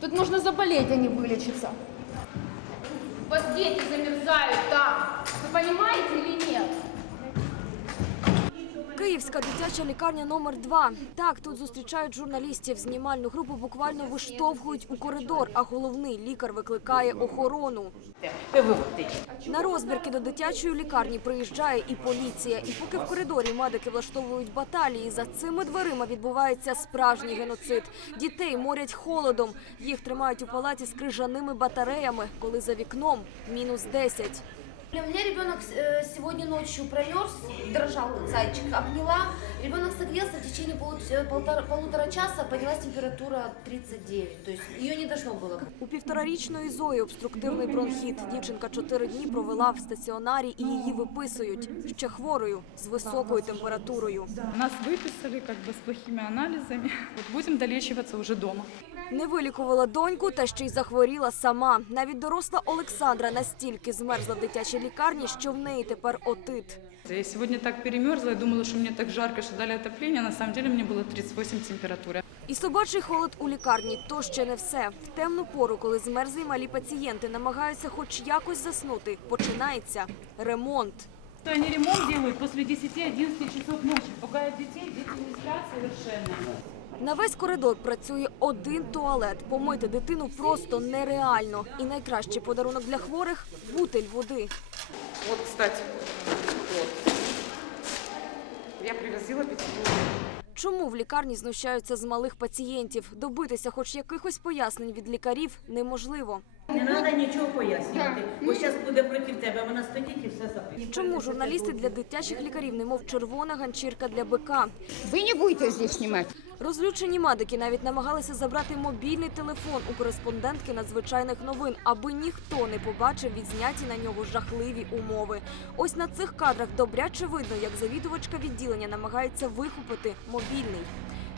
Тут можно заболеть, а не вылечиться. У вас дети замерзают там. Вы понимаете или нет? Київська дитяча лікарня номер 2 Так, тут зустрічають журналістів. Знімальну групу буквально виштовхують у коридор, а головний лікар викликає охорону. На розбірки до дитячої лікарні приїжджає і поліція. І поки в коридорі медики влаштовують баталії, за цими дверима відбувається справжній геноцид. Дітей морять холодом. Їх тримають у палаті з крижаними батареями, коли за вікном мінус 10. У меня ребенок э, сегодня ночью промерз, дрожал как зайчик, обняла. Ребенок согрелся в течение полу- э, полтора, полутора часа, поднялась температура 39. То есть ее не должно было. У півторарічної Зої обструктивний бронхіт. Дівчинка чотири дні провела в стаціонарі і її виписують. Ще хворою з високою температурою. Нас выписали как бы с плохими анализами. Вот будем долечиваться уже дома. Не вилікувала доньку та ще й захворіла сама. Навіть доросла Олександра настільки змерзла в дитячій лікарні, що в неї тепер отит. Я сегодня так перемерзла, я думала, что мне так жарко, что дали отопление. На самом деле мне было 38 температура. І собачий холод у лікарні то ще не все. В темну пору, коли змерзлі малі пацієнти намагаються хоч якось заснути, починається ремонт. То они ремонт делают после 10-11 часов ночи, пугают детей, дети не спят совершенно. На весь коридор працює один туалет. Помити дитину просто нереально. І найкращий подарунок для хворих бутиль води. От, кстати. Я привезла питьевую. Чому в лікарні знущаються з малих пацієнтів? Добитися хоч якихось пояснень від лікарів неможливо. Не треба нічого пояснювати, бо зараз буде проти тебе, вона стоїть і все записує. Чому журналісти для дитячих лікарів немов червона ганчірка для бика? Вы не будете здесь снимать. Розлючені медики навіть намагалися забрати мобільний телефон у кореспондентки надзвичайних новин, аби ніхто не побачив відзняті на нього жахливі умови. Ось на цих кадрах добряче видно, як завідувачка відділення намагається вихопити мобільний.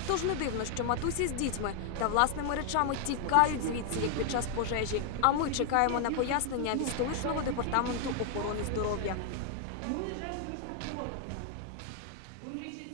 Тож не дивно, що матусі з дітьми та власними речами тікають звідси як під час пожежі. А ми чекаємо на пояснення від столичного департаменту охорони здоров'я.